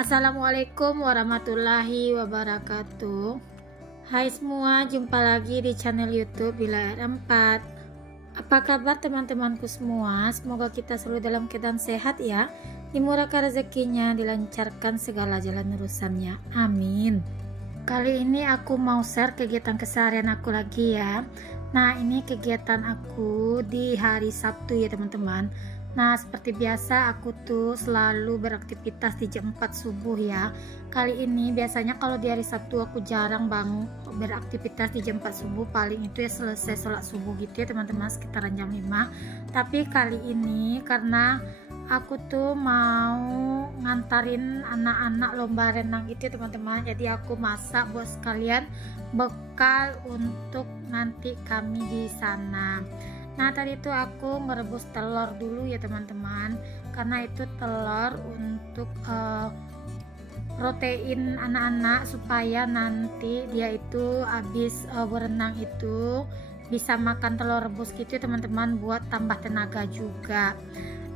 Assalamualaikum warahmatullahi wabarakatuh. Hai semua, jumpa lagi di channel YouTube Bila R4. Apa kabar teman-temanku semua? Semoga kita selalu dalam keadaan sehat ya. Dimurahkan rezekinya, dilancarkan segala jalan urusannya. Amin. Kali ini aku mau share kegiatan keseharian aku lagi ya. Nah, ini kegiatan aku di hari Sabtu ya teman-teman. Nah, seperti biasa aku tuh selalu beraktivitas di jam 4 subuh ya. Kali ini biasanya kalau di hari Sabtu aku jarang banget beraktivitas di jam 4 subuh, paling itu ya selesai sholat subuh gitu ya teman-teman, sekitaran jam 5. Tapi kali ini karena aku tuh mau ngantarin anak-anak lomba renang itu ya teman-teman, jadi aku masak buat sekalian bekal untuk nanti kami di sana. Nah, tadi itu aku merebus telur dulu ya teman-teman, karena itu telur untuk protein anak-anak supaya nanti dia itu habis berenang itu bisa makan telur rebus gitu ya teman-teman, buat tambah tenaga juga.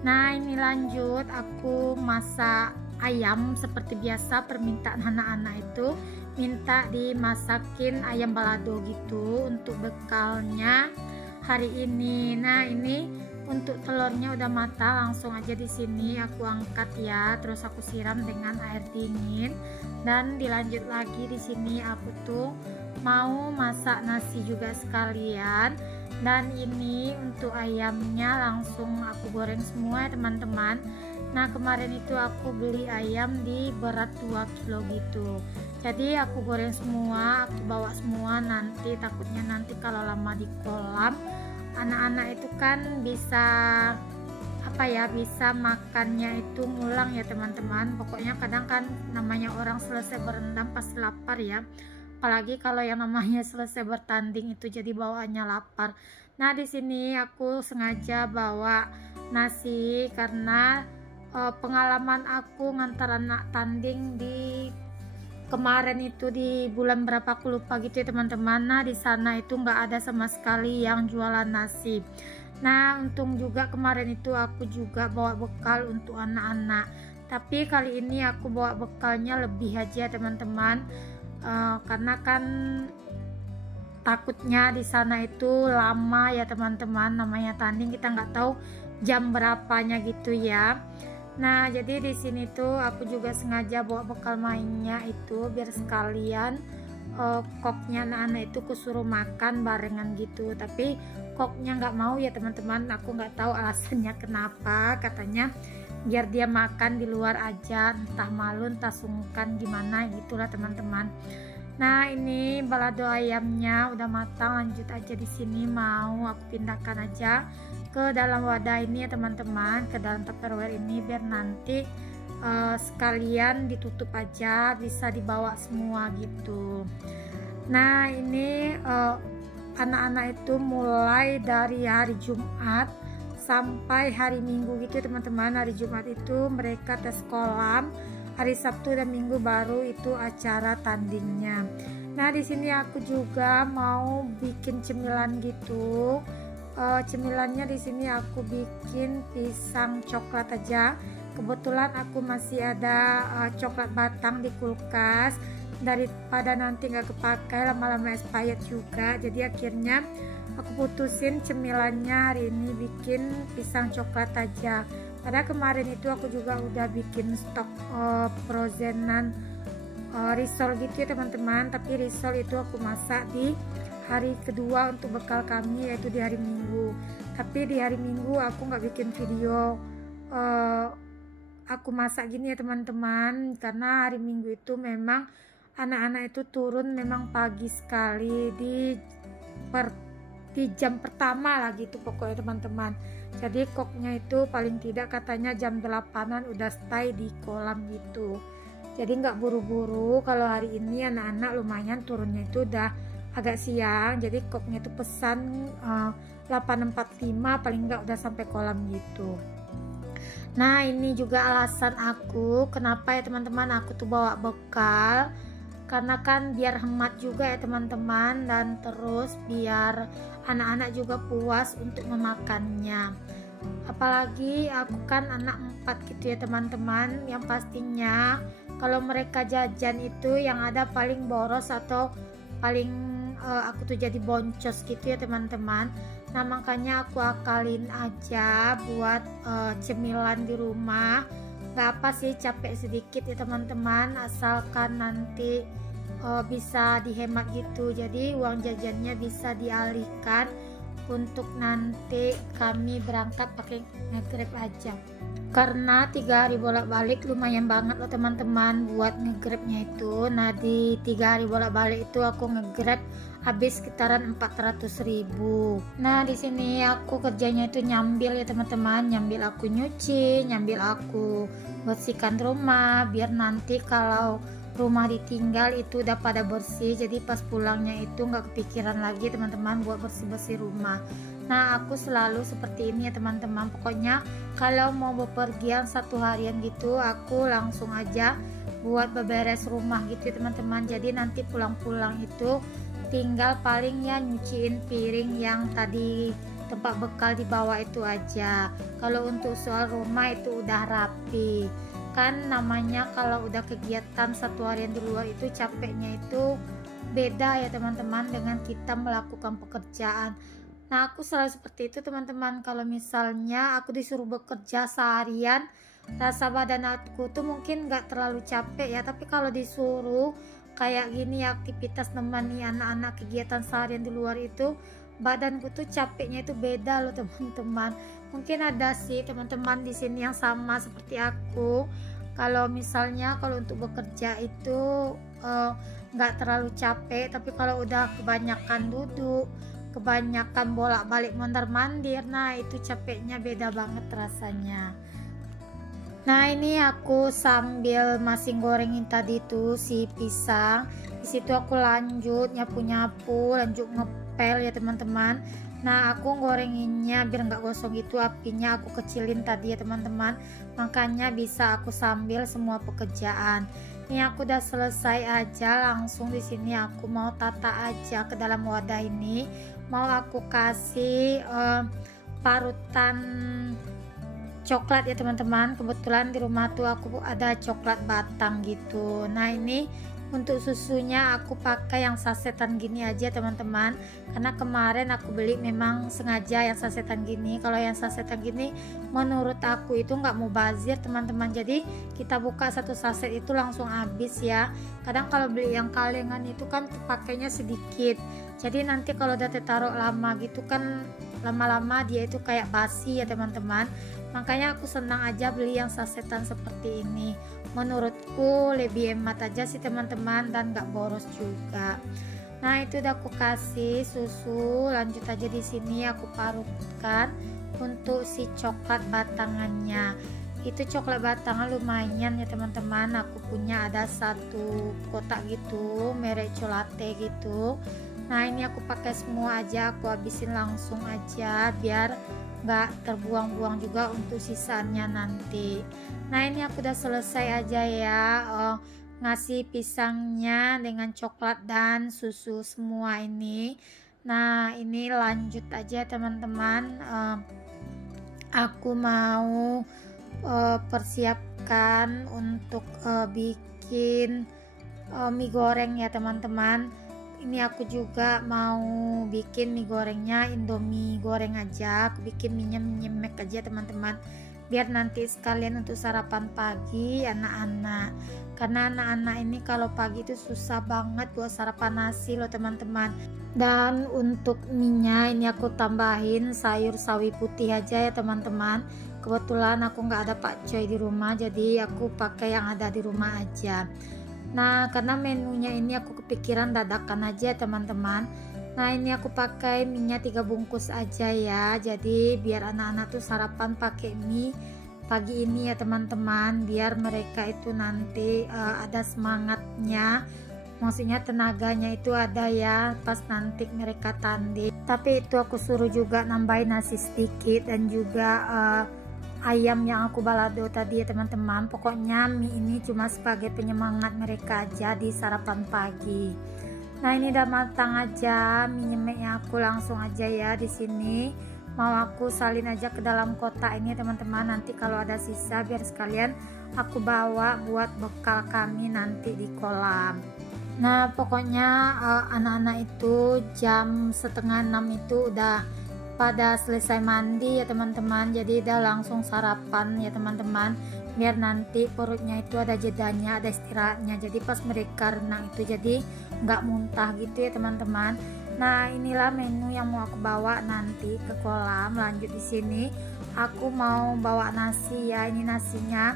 Nah, ini lanjut aku masak ayam seperti biasa, permintaan anak-anak itu minta dimasakin ayam balado gitu untuk bekalnya hari ini. Nah, ini untuk telurnya udah matang, langsung aja di sini aku angkat ya, terus aku siram dengan air dingin dan dilanjut lagi di sini aku tuh mau masak nasi juga sekalian. Dan ini untuk ayamnya langsung aku goreng semua ya teman-teman. Nah, kemarin itu aku beli ayam di berat 2 kilo gitu, jadi aku goreng semua, aku bawa semua, nanti takutnya nanti kalau lama di kolam anak-anak itu kan bisa bisa makannya itu ngulang ya teman-teman. Pokoknya kadang kan namanya orang selesai berendam pasti lapar ya, apalagi kalau yang namanya selesai bertanding itu jadi bawaannya lapar. Nah, di sini aku sengaja bawa nasi karena pengalaman aku ngantar anak tanding di kemarin itu di bulan berapa aku lupa gitu ya teman-teman. Nah, di sana itu nggak ada sama sekali yang jualan nasi. Nah, untung juga kemarin itu aku juga bawa bekal untuk anak-anak, tapi kali ini aku bawa bekalnya lebih aja teman-teman, karena kan takutnya di sana itu lama ya teman-teman, namanya tanding kita nggak tahu jam berapanya gitu ya. Nah, jadi di sini tuh aku juga sengaja bawa bekal mainnya itu biar sekalian koknya anak-anak itu kusuruh makan barengan gitu, tapi koknya nggak mau ya teman-teman. Aku nggak tahu alasannya kenapa, katanya biar dia makan di luar aja, entah malu entah sungkan gimana gitulah teman-teman. Nah, ini balado ayamnya udah matang, lanjut aja di sini mau aku pindahkan aja ke dalam wadah ini ya teman-teman, ke dalam tupperware ini biar nanti sekalian ditutup aja, bisa dibawa semua gitu. Nah, ini anak-anak itu mulai dari hari Jumat sampai hari Minggu gitu teman-teman. Hari Jumat itu mereka tes kolam, hari Sabtu dan Minggu baru itu acara tandingnya. Nah, di sini aku juga mau bikin cemilan gitu. Cemilannya di sini aku bikin pisang coklat aja. Kebetulan aku masih ada coklat batang di kulkas, daripada nanti nggak kepakai lama-lama expired juga, jadi akhirnya aku putusin cemilannya hari ini bikin pisang coklat aja. Padahal kemarin itu aku juga udah bikin stok frozenan risol gitu ya teman-teman, tapi risol itu aku masak di hari kedua untuk bekal kami, yaitu di hari Minggu. Tapi di hari Minggu aku nggak bikin video aku masak gini ya teman-teman, karena hari Minggu itu memang anak-anak itu turun memang pagi sekali di jam pertama lah gitu pokoknya teman-teman. Jadi koknya itu paling tidak katanya jam 8-an udah stay di kolam gitu, jadi nggak buru-buru. Kalau hari ini anak-anak lumayan turunnya itu udah agak siang, jadi koknya itu pesan 8.45 paling nggak udah sampai kolam gitu. Nah, ini juga alasan aku kenapa ya teman-teman aku tuh bawa bekal, karena kan biar hemat juga ya teman-teman, dan terus biar anak-anak juga puas untuk memakannya. Apalagi aku kan anak 4 gitu ya teman-teman, yang pastinya Kalau mereka jajan itu yang ada paling boros atau paling aku tuh jadi boncos gitu ya teman-teman. Nah makanya aku akalin aja buat cemilan di rumah. Gak apa sih, capek sedikit ya teman-teman, asalkan nanti bisa dihemat gitu. Jadi uang jajannya bisa dialihkan untuk nanti kami berangkat pakai nge-grab aja, karena 3 hari bolak-balik lumayan banget loh teman-teman buat nge-grabnya itu. Nah di 3 hari bolak-balik itu aku nge-grab habis sekitaran 400.000. Nah di sini aku kerjanya itu nyambil ya teman-teman, nyambil aku nyuci, nyambil aku bersihkan rumah biar nanti kalau rumah ditinggal itu udah pada bersih, jadi pas pulangnya itu nggak kepikiran lagi teman-teman buat bersih-bersih rumah. Nah aku selalu seperti ini ya teman-teman, pokoknya kalau mau bepergian 1 harian gitu aku langsung aja buat beberes rumah gitu ya teman-teman. Jadi nanti pulang-pulang itu tinggal paling ya nyuciin piring yang tadi tempat bekal di bawah itu aja. Kalau untuk soal rumah itu udah rapi kan, namanya kalau udah kegiatan 1 harian di luar itu capeknya itu beda ya teman-teman dengan kita melakukan pekerjaan. Nah aku selalu seperti itu teman-teman, kalau misalnya aku disuruh bekerja seharian rasa badan aku tuh mungkin gak terlalu capek ya, tapi kalau disuruh kayak gini aktivitas nemani anak-anak kegiatan seharian di luar itu badanku tuh capeknya itu beda loh teman-teman. Mungkin ada sih teman-teman di sini yang sama seperti aku. Kalau misalnya kalau untuk bekerja itu nggak terlalu capek, tapi kalau udah kebanyakan duduk, kebanyakan bolak-balik mondar-mandir, nah itu capeknya beda banget rasanya. Nah ini aku sambil masih gorengin tadi tuh si pisang. Di situ aku lanjut nyapu-nyapu, lanjut ngepel ya teman-teman. Nah aku gorenginnya biar nggak gosong gitu, apinya aku kecilin tadi ya teman-teman, makanya bisa aku sambil semua pekerjaan. Ini aku udah selesai aja, langsung di sini aku mau tata aja ke dalam wadah ini. Mau aku kasih parutan coklat ya teman-teman. Kebetulan di rumah tuh aku ada coklat batang gitu. Nah ini untuk susunya aku pakai yang sasetan gini aja teman-teman, karena kemarin aku beli memang sengaja yang sasetan gini. Kalau yang sasetan gini menurut aku itu nggak mubazir teman-teman, jadi kita buka 1 saset itu langsung habis ya. Kadang kalau beli yang kalengan itu kan pakainya sedikit, jadi nanti kalau udah ditaruh lama gitu kan lama-lama dia itu kayak basi ya teman-teman. Makanya aku senang aja beli yang sasetan seperti ini, menurutku lebih hemat aja sih teman-teman dan gak boros juga. Nah itu udah aku kasih susu, lanjut aja di sini aku parutkan untuk si coklat batangannya. Itu coklat batangan lumayan ya teman-teman, aku punya ada 1 kotak gitu merek Colate gitu. Nah ini aku pakai semua aja, aku habisin langsung aja biar nggak terbuang-buang juga untuk sisanya nanti. Nah ini aku udah selesai aja ya ngasih pisangnya dengan coklat dan susu semua ini. Nah ini lanjut aja teman-teman, aku mau persiapkan untuk bikin mie goreng ya teman-teman. Ini aku juga mau bikin mie gorengnya Indomie goreng aja, aku bikin minyak aja teman-teman, biar nanti sekalian untuk sarapan pagi anak-anak. Karena anak-anak ini kalau pagi itu susah banget buat sarapan nasi loh teman-teman. Dan untuk minyak ini aku tambahin sayur sawi putih aja ya teman-teman. Kebetulan aku nggak ada pakcoy di rumah, jadi aku pakai yang ada di rumah aja. Nah karena menunya ini aku kepikiran dadakan aja teman-teman. Nah ini aku pakai minyak 3 bungkus aja ya, jadi biar anak-anak tuh sarapan pakai mie pagi ini ya teman-teman, biar mereka itu nanti ada semangatnya, maksudnya tenaganya itu ada ya pas nanti mereka tanding. Tapi itu aku suruh juga nambahin nasi sedikit dan juga ayam yang aku balado tadi ya teman-teman. Pokoknya mie ini cuma sebagai penyemangat mereka aja di sarapan pagi. Nah ini udah matang aja mie nyemeknya, aku langsung aja ya di sini mau aku salin aja ke dalam kotak ini teman-teman. Nanti kalau ada sisa biar sekalian aku bawa buat bekal kami nanti di kolam. Nah pokoknya anak-anak itu jam setengah 6 itu udah pada selesai mandi ya teman-teman. Jadi udah langsung sarapan ya teman-teman, biar nanti perutnya itu ada jedanya, ada istirahatnya. Jadi pas mereka renang itu jadi nggak muntah gitu ya teman-teman. Nah inilah menu yang mau aku bawa nanti ke kolam. Lanjut di sini aku mau bawa nasi ya. Ini nasinya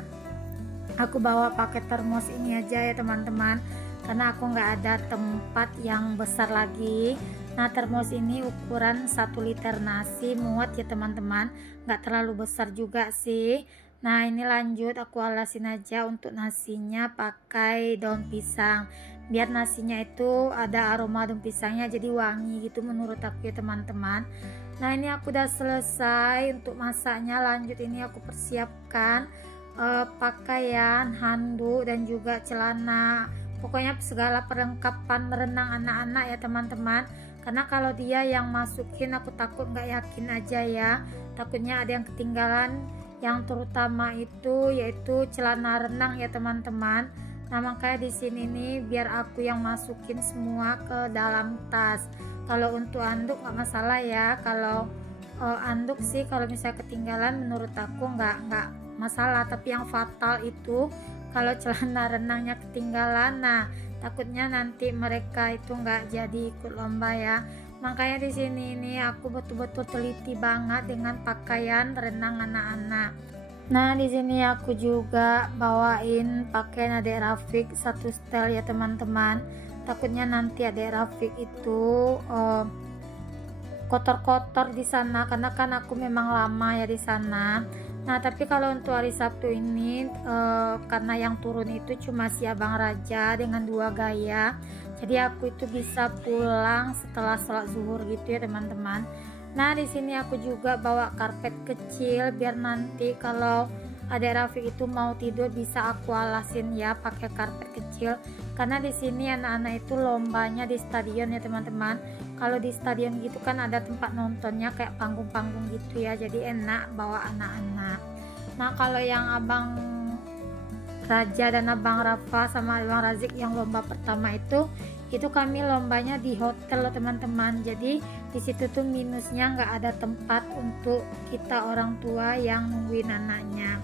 aku bawa pakai termos ini aja ya teman-teman, karena aku nggak ada tempat yang besar lagi. Nah termos ini ukuran 1 liter nasi muat ya teman-teman, nggak terlalu besar juga sih. Nah ini lanjut aku alasin aja untuk nasinya pakai daun pisang, biar nasinya itu ada aroma daun pisangnya jadi wangi gitu menurut aku ya teman-teman. Nah ini aku udah selesai untuk masaknya. Lanjut ini aku persiapkan pakaian, handuk dan juga celana, pokoknya segala perlengkapan renang anak-anak ya teman-teman. Karena kalau dia yang masukin aku takut nggak yakin aja ya, takutnya ada yang ketinggalan, yang terutama itu yaitu celana renang ya teman-teman. Nah makanya di sini nih biar aku yang masukin semua ke dalam tas. Kalau untuk anduk nggak masalah ya. Kalau anduk sih kalau misalnya ketinggalan menurut aku nggak masalah. Tapi yang fatal itu kalau celana renangnya ketinggalan. Nah takutnya nanti mereka itu nggak jadi ikut lomba ya. Makanya di sini ini aku betul-betul teliti banget dengan pakaian renang anak-anak. Nah di sini aku juga bawain pakaian adik Rafiq satu setel ya teman-teman. Takutnya nanti adik Rafiq itu kotor-kotor di sana, karena kan aku memang lama ya di sana. Nah tapi kalau untuk hari Sabtu ini karena yang turun itu cuma si Abang Raja dengan 2 gaya, jadi aku itu bisa pulang setelah sholat zuhur gitu ya teman-teman. Nah di sini aku juga bawa karpet kecil biar nanti kalau adik Rafiq itu mau tidur bisa aku alasin ya pakai karpet kecil. Karena di sini anak-anak itu lombanya di stadion ya teman-teman. Kalau di stadion gitu kan ada tempat nontonnya kayak panggung-panggung gitu ya, jadi enak bawa anak-anak. Nah kalau yang Abang Raja dan Abang Rafa sama Abang Razik yang lomba pertama itu kami lombanya di hotel loh teman-teman. Jadi di situ tuh minusnya nggak ada tempat untuk kita orang tua yang nungguin anaknya.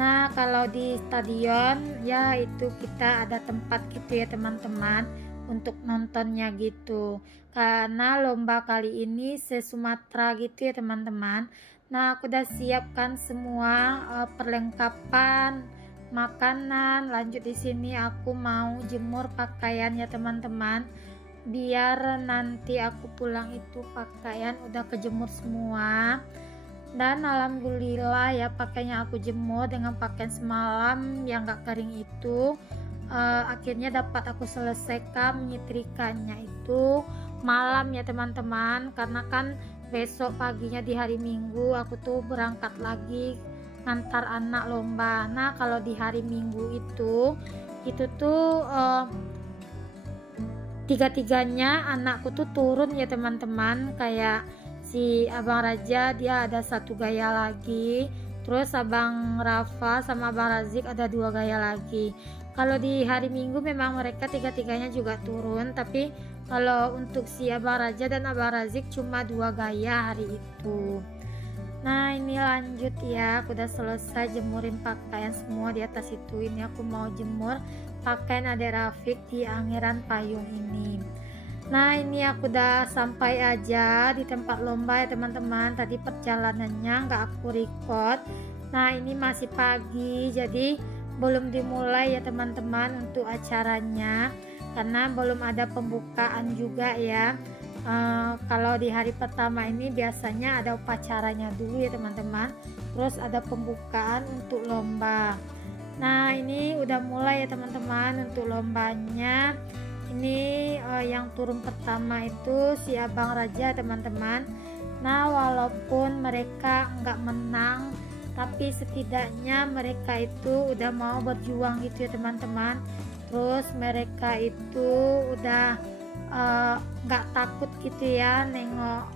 Nah kalau di stadion ya itu kita ada tempat gitu ya teman-teman untuk nontonnya gitu. Karena lomba kali ini se-Sumatera gitu ya teman-teman. Nah aku udah siapkan semua perlengkapan makanan. Lanjut di sini aku mau jemur pakaian ya teman-teman, biar nanti aku pulang itu pakaian udah kejemur semua. Dan alhamdulillah ya pakainya aku jemur dengan pakaian semalam yang gak kering itu akhirnya dapat aku selesaikan menyetrikanya itu malam ya teman-teman. Karena kan besok paginya di hari Minggu aku tuh berangkat lagi ngantar anak lomba. Nah kalau di hari Minggu itu tuh tiga-tiganya anakku tuh turun ya teman-teman. Kayak si Abang Raja dia ada 1 gaya lagi, terus Abang Rafa sama Abang Razik ada 2 gaya lagi. Kalau di hari Minggu memang mereka tiga-tiganya juga turun, tapi kalau untuk si Abang Raja dan Abang Razik cuma 2 gaya hari itu. Nah ini lanjut ya, aku udah selesai jemurin pakaian semua di atas itu. Ini aku mau jemur pakaian adik Rafiq di Angiran Payung ini. Nah ini aku udah sampai aja di tempat lomba ya teman-teman. Tadi perjalanannya nggak aku record. Nah ini masih pagi jadi belum dimulai ya teman-teman untuk acaranya, karena belum ada pembukaan juga ya. Kalau di hari pertama ini biasanya ada upacaranya dulu ya teman-teman, terus ada pembukaan untuk lomba. Nah ini udah mulai ya teman-teman untuk lombanya. Ini yang turun pertama itu si Abang Raja teman-teman. Nah walaupun mereka nggak menang, tapi setidaknya mereka itu udah mau berjuang gitu ya teman-teman. Terus mereka itu udah nggak takut gitu ya nengok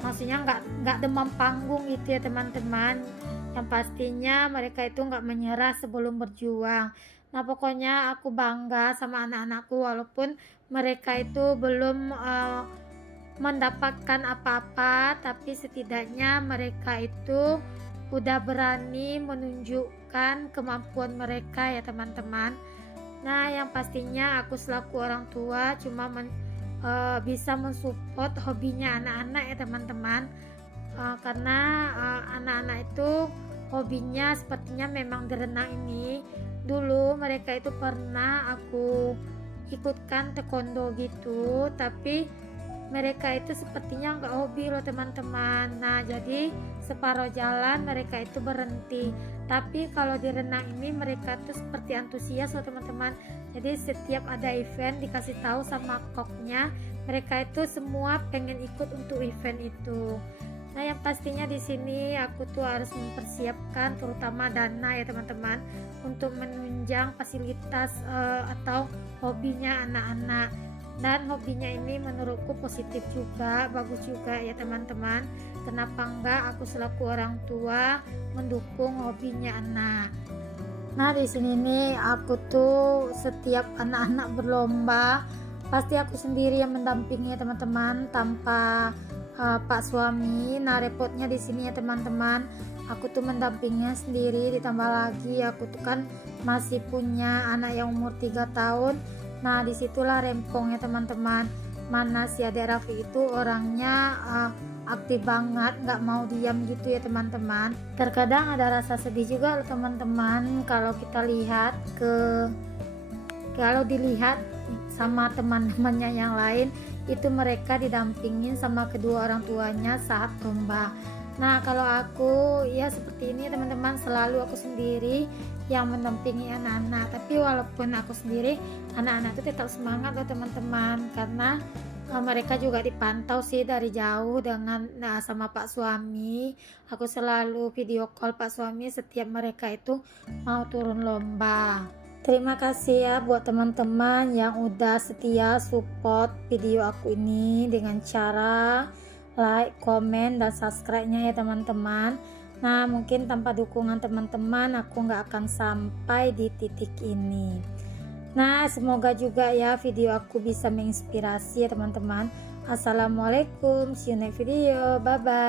maksudnya nggak demam panggung gitu ya teman-teman. Yang pastinya mereka itu nggak menyerah sebelum berjuang. Nah pokoknya aku bangga sama anak-anakku, walaupun mereka itu belum mendapatkan apa-apa, tapi setidaknya mereka itu udah berani menunjukkan kemampuan mereka ya teman-teman. Nah yang pastinya aku selaku orang tua cuma bisa mensupport hobinya anak-anak ya teman-teman. Karena anak-anak itu hobinya sepertinya memang berenang ini. Dulu mereka itu pernah aku ikutkan taekwondo gitu, tapi mereka itu sepertinya nggak hobi loh teman-teman. Nah jadi separuh jalan mereka itu berhenti, tapi kalau di renang ini mereka tuh seperti antusias loh teman-teman. Jadi setiap ada event dikasih tahu sama koknya, mereka itu semua pengen ikut untuk event itu. Nah yang pastinya di sini aku tuh harus mempersiapkan terutama dana ya teman-teman, untuk menunjang fasilitas atau hobinya anak-anak. Dan hobinya ini menurutku positif juga, bagus juga ya teman-teman. Kenapa enggak aku selaku orang tua mendukung hobinya anak. Nah di sini nih aku tuh setiap anak-anak berlomba pasti aku sendiri yang mendampingi ya teman-teman, tanpa pak suami. Nah repotnya di sini ya teman-teman, aku tuh mendampinginya sendiri, ditambah lagi aku tuh kan masih punya anak yang umur 3 tahun. Nah disitulah rempong ya teman-teman. Mana si adik Raffi itu orangnya aktif banget, nggak mau diam gitu ya teman-teman. Terkadang ada rasa sedih juga teman-teman kalau kita lihat kalau dilihat sama teman-temannya yang lain itu mereka didampingin sama kedua orang tuanya saat lomba. Nah kalau aku ya seperti ini teman-teman, selalu aku sendiri yang mendampingi anak-anak. Tapi walaupun aku sendiri, anak-anak itu tetap semangat loh teman-teman, karena mereka juga dipantau sih dari jauh dengan sama pak suami. Aku selalu video call pak suami setiap mereka itu mau turun lomba. Terima kasih ya buat teman-teman yang udah setia support video aku ini dengan cara like, komen, dan subscribe-nya ya teman-teman. Nah mungkin tanpa dukungan teman-teman aku nggak akan sampai di titik ini. Nah semoga juga ya video aku bisa menginspirasi ya teman-teman. Assalamualaikum, see you next video, bye bye.